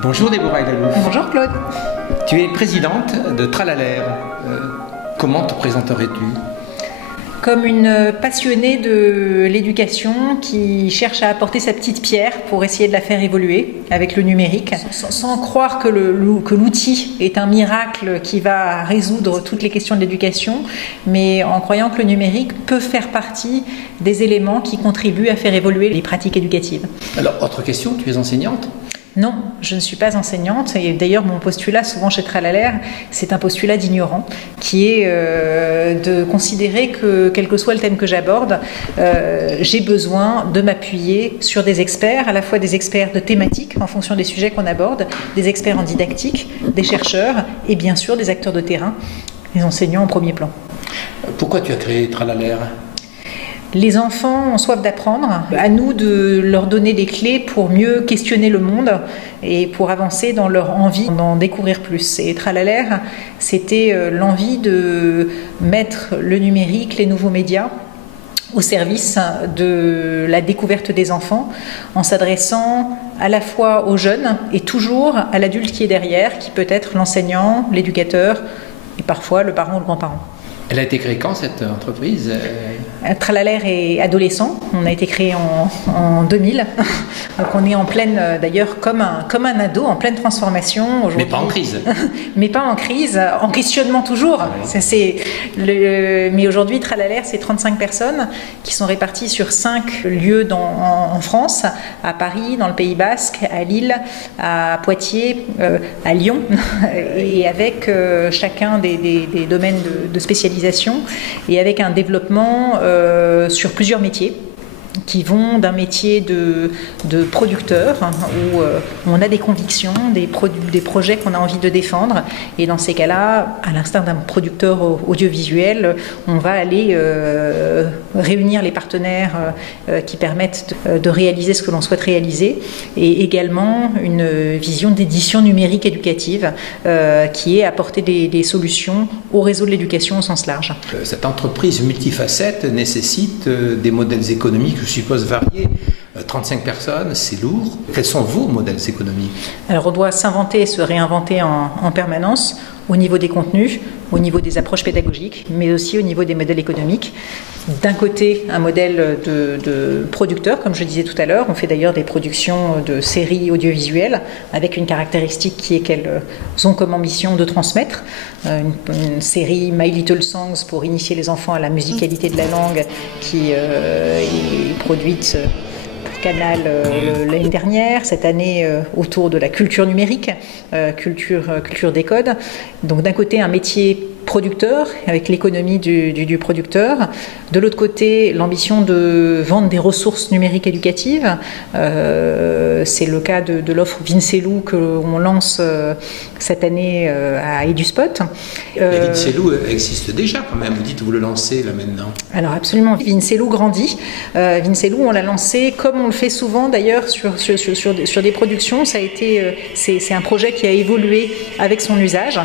Bonjour Déborah Elalouf. Bonjour Claude. Tu es présidente de Tralalaire. Comment te présenterais-tu ? Comme une passionnée de l'éducation qui cherche à apporter sa petite pierre pour essayer de la faire évoluer avec le numérique, sans croire que l'outil est un miracle qui va résoudre toutes les questions de l'éducation, mais en croyant que le numérique peut faire partie des éléments qui contribuent à faire évoluer les pratiques éducatives. Alors, autre question, tu es enseignante ? Non, je ne suis pas enseignante et d'ailleurs mon postulat souvent chez Tralalaire, c'est un postulat d'ignorant qui est de considérer que quel que soit le thème que j'aborde, j'ai besoin de m'appuyer sur des experts, à la fois des experts de thématiques en fonction des sujets qu'on aborde, des experts en didactique, des chercheurs et bien sûr des acteurs de terrain, les enseignants en premier plan. Pourquoi tu as créé Tralalaire ? Les enfants ont soif d'apprendre, à nous de leur donner des clés pour mieux questionner le monde et pour avancer dans leur envie d'en découvrir plus. Et Tralalaire, c'était l'envie de mettre le numérique, les nouveaux médias au service de la découverte des enfants en s'adressant à la fois aux jeunes et toujours à l'adulte qui est derrière, qui peut être l'enseignant, l'éducateur et parfois le parent ou le grand-parent. Elle a été créée quand cette entreprise ? Tralalaire est adolescent, on a été créé en 2000, donc on est en pleine, d'ailleurs comme un ado, en pleine transformation aujourd'hui. Mais pas en crise. Mais pas en crise, en questionnement toujours. Mais aujourd'hui Tralalaire c'est 35 personnes qui sont réparties sur 5 lieux en France, à Paris, dans le Pays Basque, à Lille, à Poitiers, à Lyon, et avec chacun des domaines de spécialisation et avec un développement sur plusieurs métiers qui vont d'un métier de producteur où on a des convictions, des projets qu'on a envie de défendre et dans ces cas-là, à l'instar d'un producteur audiovisuel, on va aller réunir les partenaires qui permettent de réaliser ce que l'on souhaite réaliser et également une vision d'édition numérique éducative qui est apporter des solutions au réseau de l'éducation au sens large. Cette entreprise multifacette nécessite des modèles économiques, je suppose, variés. 35 personnes, c'est lourd. Quels sont vos modèles économiques ? Alors on doit s'inventer et se réinventer en permanence au niveau des contenus, au niveau des approches pédagogiques, mais aussi au niveau des modèles économiques. D'un côté, un modèle de producteur, comme je disais tout à l'heure. On fait d'ailleurs des productions de séries audiovisuelles avec une caractéristique qui est qu'elles ont comme ambition de transmettre. Une série My Little Songs pour initier les enfants à la musicalité de la langue qui est produite Canal l'année dernière, cette année autour de la culture numérique, culture des codes. Donc d'un côté un métier producteur avec l'économie du producteur, de l'autre côté l'ambition de vendre des ressources numériques éducatives. C'est le cas de l'offre Vincelou que l'on lance cette année à EduSpot. Vincelou existe déjà quand même, vous dites que vous le lancez là maintenant. Alors absolument, Vincelou grandit. Vincelou on l'a lancé comme on le fait souvent d'ailleurs sur des productions. C'est un projet qui a évolué avec son usage,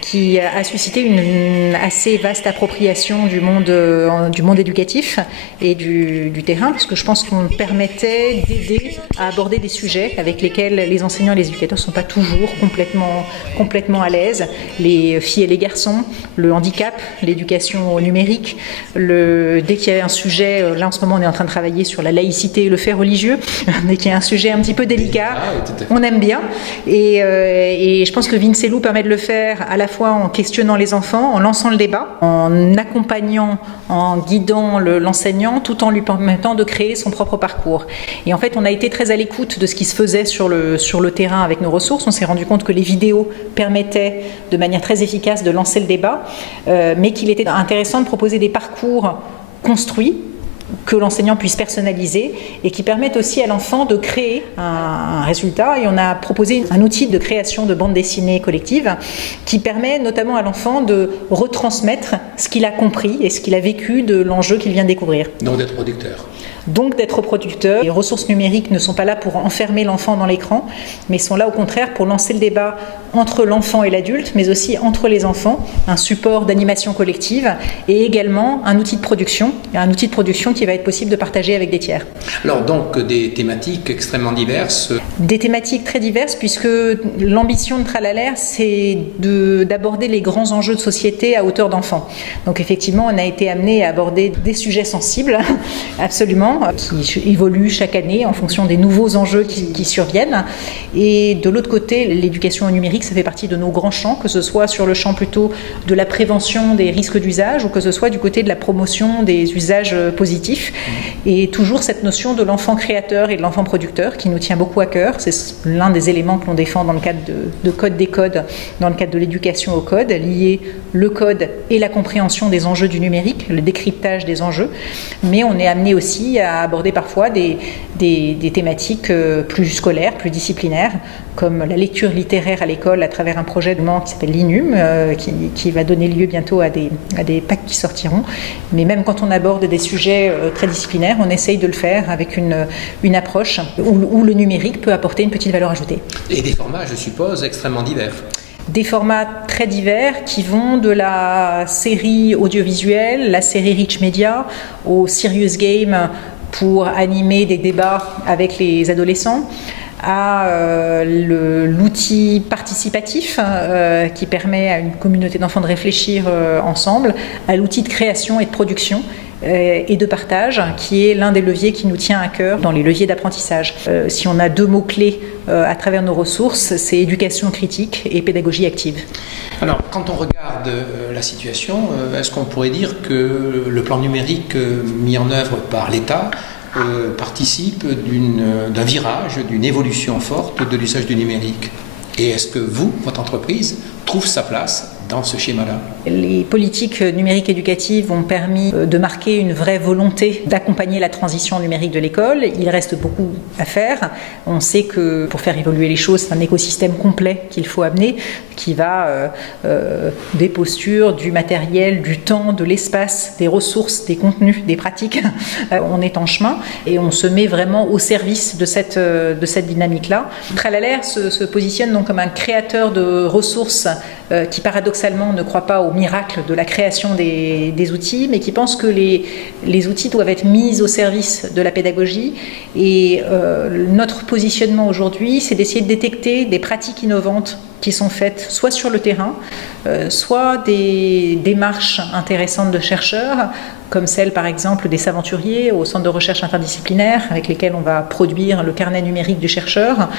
qui a suscité une assez vaste appropriation du monde éducatif et du terrain, parce que je pense qu'on permettait d'aider à aborder des sujets avec lesquels les enseignants et les éducateurs ne sont pas toujours complètement à l'aise. Les filles et les garçons, le handicap, l'éducation au numérique, dès qu'il y a un sujet, là en ce moment on est en train de travailler sur la laïcité et le fait religieux, dès qu'il y a un sujet un petit peu délicat, on aime bien. Et je pense que Vincelou permet de le faire à la fois en questionnant les enfants, en lançant le débat, en accompagnant, en guidant l'enseignant, tout en lui permettant de créer son propre parcours. Et en fait, on a été très à l'écoute de ce qui se faisait sur le terrain avec nos ressources. On s'est rendu compte que les vidéos permettaient de manière très efficace de lancer le débat, mais qu'il était intéressant de proposer des parcours construits, que l'enseignant puisse personnaliser et qui permettent aussi à l'enfant de créer un résultat. Et on a proposé un outil de création de bande dessinée collective qui permet notamment à l'enfant de retransmettre ce qu'il a compris et ce qu'il a vécu de l'enjeu qu'il vient de découvrir. Donc d'être producteur. donc d'être producteurs. Les ressources numériques ne sont pas là pour enfermer l'enfant dans l'écran, mais sont là au contraire pour lancer le débat entre l'enfant et l'adulte, mais aussi entre les enfants, un support d'animation collective et également un outil de production qui va être possible de partager avec des tiers. Alors donc des thématiques extrêmement diverses. Des thématiques très diverses puisque l'ambition de Tralalaire, c'est d'aborder les grands enjeux de société à hauteur d'enfant. Donc effectivement, on a été amené à aborder des sujets sensibles, absolument, qui évoluent chaque année en fonction des nouveaux enjeux qui surviennent. Et de l'autre côté, l'éducation au numérique, ça fait partie de nos grands champs, que ce soit sur le champ plutôt de la prévention des risques d'usage ou que ce soit du côté de la promotion des usages positifs. Et toujours cette notion de l'enfant créateur et de l'enfant producteur qui nous tient beaucoup à cœur. C'est l'un des éléments que l'on défend dans le cadre de Code des codes, dans le cadre de l'éducation au code, lier le code et la compréhension des enjeux du numérique, le décryptage des enjeux. Mais on est amené aussi à aborder parfois des thématiques plus scolaires, plus disciplinaires, comme la lecture littéraire à l'école à travers un projet de qui s'appelle l'INUM, qui va donner lieu bientôt à des packs qui sortiront. Mais même quand on aborde des sujets très disciplinaires, on essaye de le faire avec une approche où le numérique peut apporter une petite valeur ajoutée. Et des formats, je suppose, extrêmement divers. Des formats très divers qui vont de la série audiovisuelle, la série Rich Media, au Serious Game pour animer des débats avec les adolescents, à l'outil participatif qui permet à une communauté d'enfants de réfléchir ensemble, à l'outil de création et de production et de partage, qui est l'un des leviers qui nous tient à cœur dans les leviers d'apprentissage. Si on a deux mots-clés à travers nos ressources, c'est éducation critique et pédagogie active. Alors, quand on regarde la situation, est-ce qu'on pourrait dire que le plan numérique mis en œuvre par l'État participe d'un virage, d'une évolution forte de l'usage du numérique? Et est-ce que vous, votre entreprise, trouve sa place dans ce schéma-là? Les politiques numériques éducatives ont permis de marquer une vraie volonté d'accompagner la transition numérique de l'école. Il reste beaucoup à faire. On sait que pour faire évoluer les choses, c'est un écosystème complet qu'il faut amener, qui va des postures, du matériel, du temps, de l'espace, des ressources, des contenus, des pratiques. On est en chemin et on se met vraiment au service de cette dynamique-là. Tralalaire se positionne donc comme un créateur de ressources qui paradoxalement ne croit pas au miracle de la création des outils, mais qui pense que les outils doivent être mis au service de la pédagogie. Et notre positionnement aujourd'hui, c'est d'essayer de détecter des pratiques innovantes qui sont faites soit sur le terrain, soit des démarches intéressantes de chercheurs, comme celle par exemple des Saventuriers au centre de recherche interdisciplinaire avec lesquels on va produire le carnet numérique du chercheur,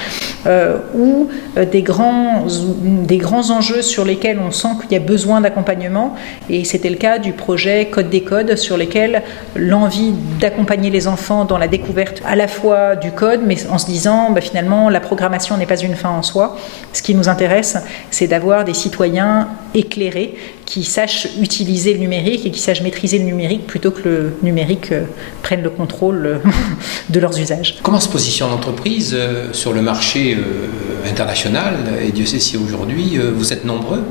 ou des grands enjeux sur lesquels on sent qu'il y a besoin d'accompagnement, et c'était le cas du projet Code des codes, sur lesquels l'envie d'accompagner les enfants dans la découverte à la fois du code, mais en se disant finalement la programmation n'est pas une fin en soi. Ce qui nous intéresse, c'est d'avoir des citoyens éclairés qui sachent utiliser le numérique et qui sachent maîtriser le numérique plutôt que le numérique prenne le contrôle de leurs usages. Comment se positionne l'entreprise sur le marché international? Et Dieu sait si aujourd'hui vous êtes nombreux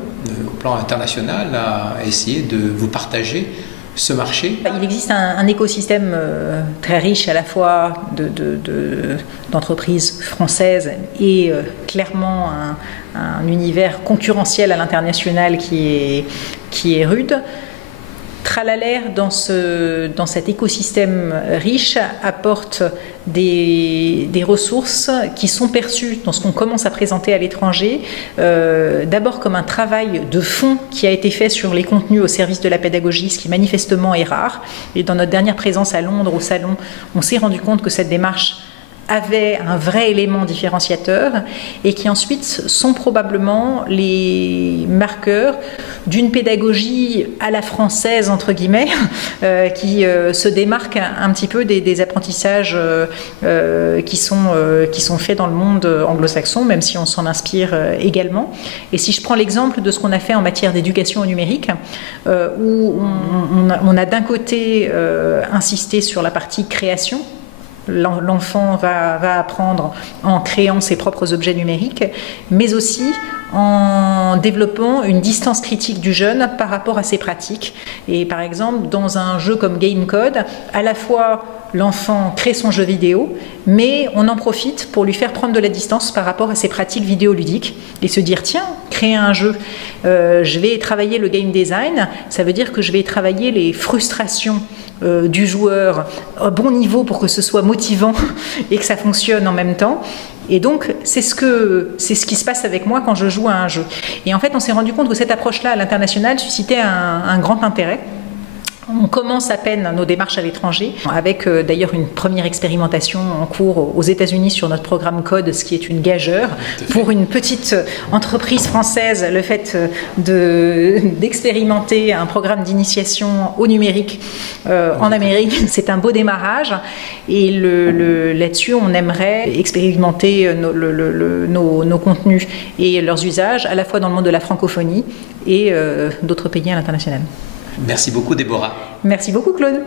au plan international à essayer de vous partager ce marché. Il existe un écosystème très riche à la fois d'entreprises françaises et clairement un univers concurrentiel à l'international qui est rude. Tralalaire, dans cet écosystème riche, apporte des ressources qui sont perçues dans ce qu'on commence à présenter à l'étranger, d'abord comme un travail de fond qui a été fait sur les contenus au service de la pédagogie, ce qui manifestement est rare. Et dans notre dernière présence à Londres, au salon, on s'est rendu compte que cette démarche avait un vrai élément différenciateur et qui ensuite sont probablement les marqueurs d'une pédagogie à la française, entre guillemets, qui se démarque un petit peu des apprentissages qui sont faits dans le monde anglo-saxon, même si on s'en inspire également. Et si je prends l'exemple de ce qu'on a fait en matière d'éducation au numérique, où on a d'un côté insisté sur la partie création. L'enfant va apprendre en créant ses propres objets numériques, mais aussi en développant une distance critique du jeune par rapport à ses pratiques. Et par exemple, dans un jeu comme Game Code, à la fois l'enfant crée son jeu vidéo, mais on en profite pour lui faire prendre de la distance par rapport à ses pratiques vidéoludiques et se dire tiens, créer un jeu, je vais travailler le game design, ça veut dire que je vais travailler les frustrations du joueur à bon niveau pour que ce soit motivant et que ça fonctionne en même temps. Et donc, c'est ce qui se passe avec moi quand je joue à un jeu. Et en fait, on s'est rendu compte que cette approche-là à l'international suscitait un grand intérêt. On commence à peine nos démarches à l'étranger, avec d'ailleurs une première expérimentation en cours aux États-Unis sur notre programme Code, ce qui est une gageure. Pour une petite entreprise française, le fait d'expérimenter un programme d'initiation au numérique en Amérique, c'est un beau démarrage. Et là-dessus, on aimerait expérimenter nos contenus et leurs usages, à la fois dans le monde de la francophonie et d'autres pays à l'international. Merci beaucoup, Déborah. Merci beaucoup, Claude.